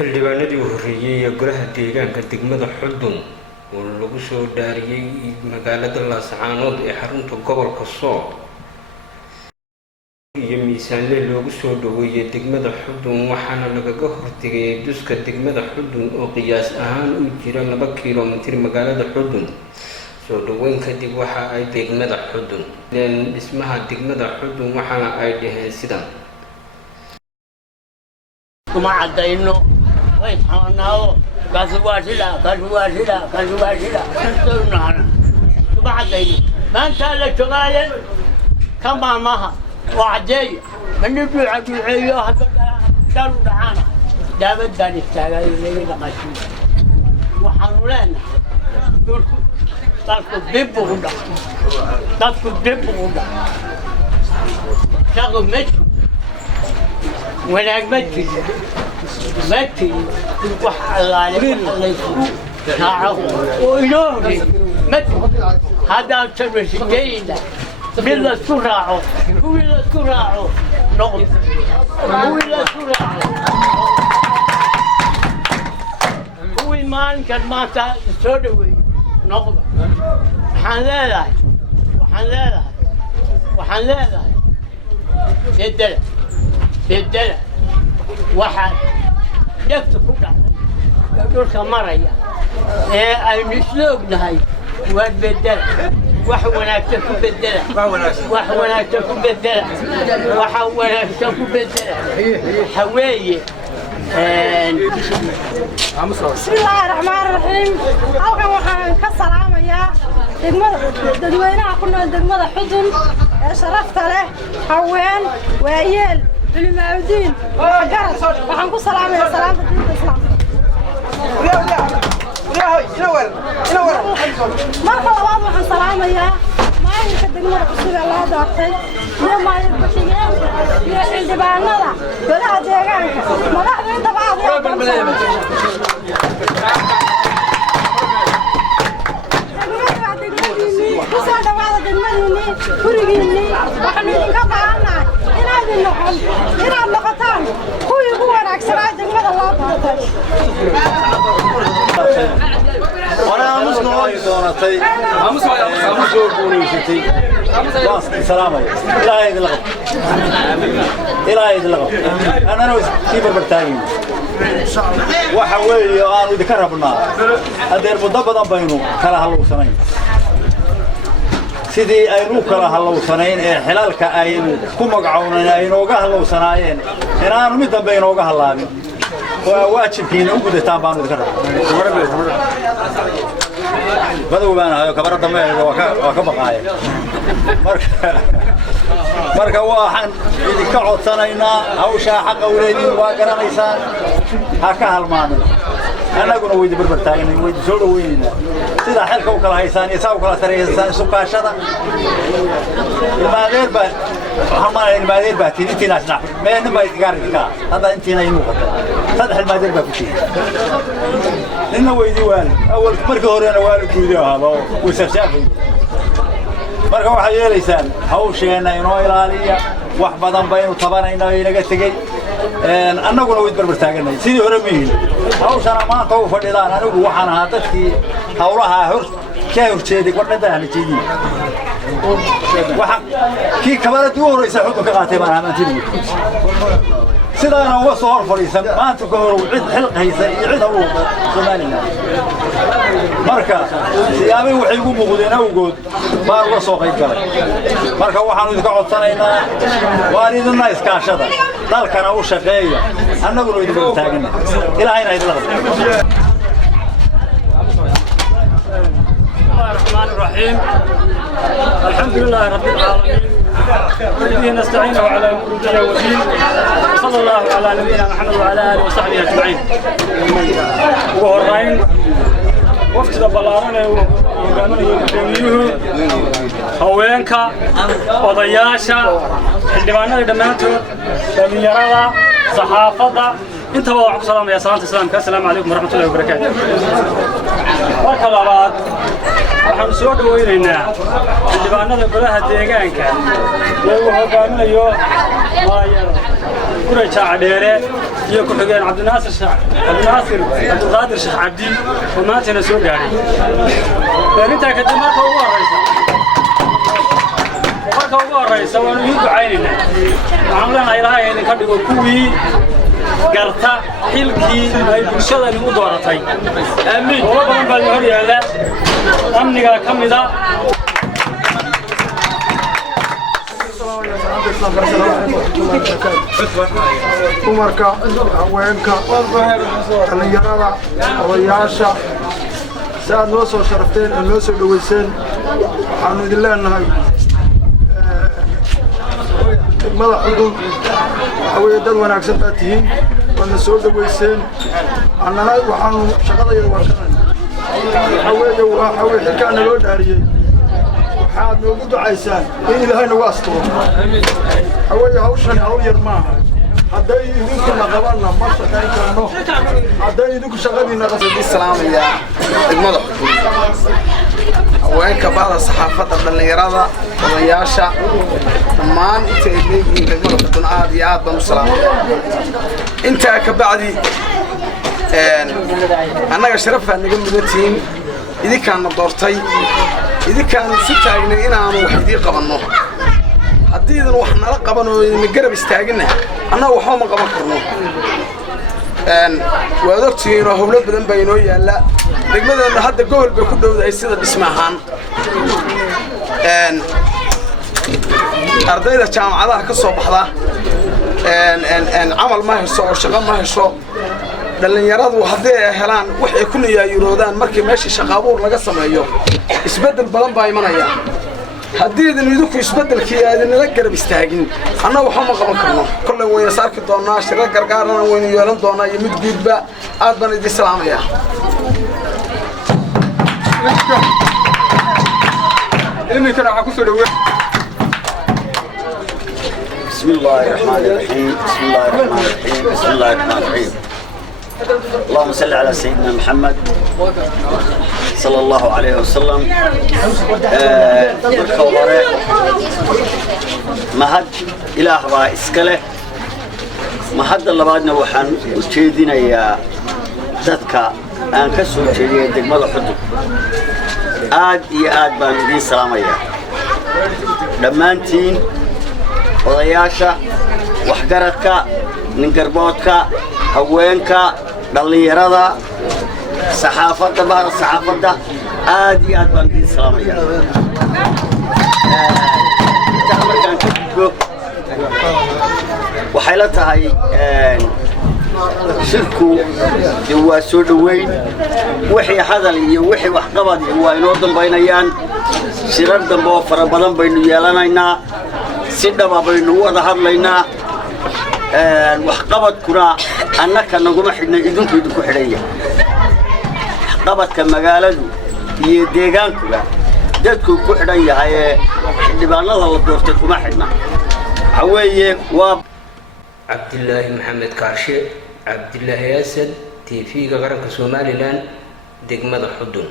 xildhibaanadii u horreeyay ee golaha deegaanka degmada Xudun oo lagu soo dhaariyay magaalada Laascaanood ee xarunta gobolka Sool iyo miisaanle loogu soo dhaweeyay degmada Xudun waxaana lagaga hortagay duska degmada Xudun oo qiyaas ahaan u jira 2 kiiloomitir magaalada Xudun soo dhaweyn kadib waxa ay degmada Xudun dhismaha degmada Xudun waxaana ay dhaheen sidan kuma cadayno way xanaado kaaswaashida santuunana kuma cadayno maanta la joogaayay kama maha wacday mandu caduuciyo hadda dalu dhacana daabad baan istaagay leeyahay qashin waxaan leenahay dadku dib u dhac shaqo meesha wanaag متي وحلال ويلوني متي هذا تبرش جيدا بلا سرعة نقل ولا سرعة هو ما كان ما تسوي نقل حلالة بدل واحد يكتب كذا يقول كمريا أي مسلوب نهاي وبدل وحونا تكون بدل وحونا تكون بدل حويه بسم الله الرحمن الرحيم halkan waxaan ka salaamayaa dadweynaha ku nool degmada Xudun ee sharafta leh haween waayeel culimaaduin waxaan ku salaamayaa salaamta diinta islaamka marka labaad waxaan salaamayaa maalinka degmada cusub ee loo doortay iyo maalinka xigeenka iyo xildhibaanada golaha deegaanka madaxda inta baad kusoo dhawaada degmadiinni gurigiinni waxaanu idinka baahannahay inaad noqotaan kuwii ugu wanaagsanaa degmada loo doortay أنا أمس سلامة إلى هيد اللغة أنا كيف برتاين وحوي أنا ذكرنا أدير مضبطا بينه كلا هلو سنين سيدي أينو كلا هلو سنين حلالك أينو كم قعونا أينو هلو سنين أنا مدة بينو هلامي وواجب هنا وجود تابان ذكره بدو بنا كبر دمه وكبقاية مركا واحد اللي كعود سنينا أو شاحق أولادي وقرنا إنسان هكا هالمانو أنا أقول ويد بربرتاين ويد زول وين سيدا حلك وكلا إنسان يساو كلا ترى إنسان سوكا شذا المادير بات هما المادير بات أنتي ناس نحن ما نبغى يتقارن كا هذا أنتي نايمو صدق المادير بات فيه لأنه ويدي والد أول مركا هورينا والد ويديها هذا وسرشافي مركا واحد يليسان هوشينا ينو إلالية واحد بدن بينو طبعا إنه يلقى تجي أنا أقول ويد بربرتاعنا سيدي هرمين هوشنا ما توفر إلى أنا أقول وحنا هاتكي هورها هور كيف تشيدك ولا ده يعني تشيدي وحق كي كبرت يورو يسحبك كقاتي ما هم تيجي سيدا أنا هو صور فريسة ما تكهر وعد حلقة يعد هو زماننا مركا سيابي وحيقوم بقودنا وجود ما هو صوغ يقرأ مركا وحنا نتقعد صنينا واريد الناس كاشدة ذلك أنا هو شقية أنا أقول ويد برتاعنا إلى هنا يدلغ الرحمن الرحيم الحمد لله رب العالمين وبه نستعين على امور الدنيا والدين صلى الله على نبينا محمد وعلى اله وصحبه اجمعين وهرين وقت بلارنا وقامنيو haweenka odayaasha xildhibaanada dhamaantood dhalinyarada saxaafada intaba waxaan ku salaamayaa salaanta islaamka assalaamu calaykum waraxmatullaahi wabarakaatuh marka labaad waxaan soo dhaweynaynaa xildhibaanada golaha deegaanka ee uu hogaaminayo maayar gurajaac dheere iyo ku xigeen Cabdinaasir Abdulqaadir Sheekh Cabdi oo maantana soo gaaray inta ka dib marka ugu horeysa waanu idin ducaynaynaa waxaan leenahay Ilaahay idinka dhigo kuwii garta xilkii ay bulshadani u dooratay amiin oo badan baa hor yaala amniga kamida dumarka haweenka dhalinyarada odayaasha si aad noo soo sharafteen oo noo soo dhaweyseen waxaanu idin leenahay degmada Xudun waxa weeye dad wanaagsan baad tihiin waana soo dhaweyseen annana waxaanu shaqadayada waxa weeye xilkaana loo dhaariyey waxaad noogu ducaysaan in Ilaahay nagu asturo waxa weeye hawshani hawl yar maaha hadday idinku naqabanna ma shaqayn karno hadday idinku shaqadiina qasdi salaamaya degmada Xudun haweenka bahda saxaafadda dhalinyarada odayaasha dhammaan intay leeyihiin degmada Xudun aad iyo aad baan u salaamaya intaa ka bacdi annaga sharafaa naga mudantiin idinkaan doortay idinkaan si taagnay inaanu wax idin qabanno haddii idin wax nala qabano idin garab istaagina annaga waxba ma qaban karno waad ogtihiin oo howlo badan baa inoo yaalla degmadeena hadda gobol bay ku dhowdahay sida dhisme ahaan ardayda jaamacadaha ka soo baxda camal ma hesho oo shaqo ma hesho dhalinyaradu haddii ay helaan wax ay ku niyaayiroodaan markii meeshii shaqo abuur laga sameeyo isbeddel badan baa imanaya haddii idinku isbeddelkii aadinala garab istaagin annaga waxba ma qaban karno kolley wayna saarki doonaa shirka gargaarana waynu yeelan doonaa iyo mid guudba aad baan idin salaamayaa iminkana waxaa ku soo dhaweey بسم الله الرحمن الرحيم بسم الله الرحمن الرحيم بسم الله الرحمن الرحيم اللهم صل على سيدنا محمد صلى الله عليه وسلم ما حد إله إسكاله ما حد الله بعدنا وحن وشيدنا يا ذاتك أنكسر شيء دقمة حدود آد يا بان دين سلامية دمانتين odayaasha waxgaradka ningarboodka haweenka dhalinyarada saxaafadda bahda saxaafadda aad iyo aad baan idin salaamaya markaan ka gudbo waxay la tahay shirku waa soo dhaweyn wixii hadal iyo wixii waxqabad waa inoo dambaynayaan shirar dambe oo fara badan baynu yeelanaynaa si dhaba baynu wada hadlaynaa waxqabadkuna annaka naguma xidhna idinku xidhaya waxqabadka magaaladu iyo deegaankuga dadku ku xidhan yahay xildhibaanada la doortay kuma xidhna waxa weeye waa cabdillaahi maxamed kaarshe cabdillaahi asad TV-ga qaranka Somaliland degmada Xudun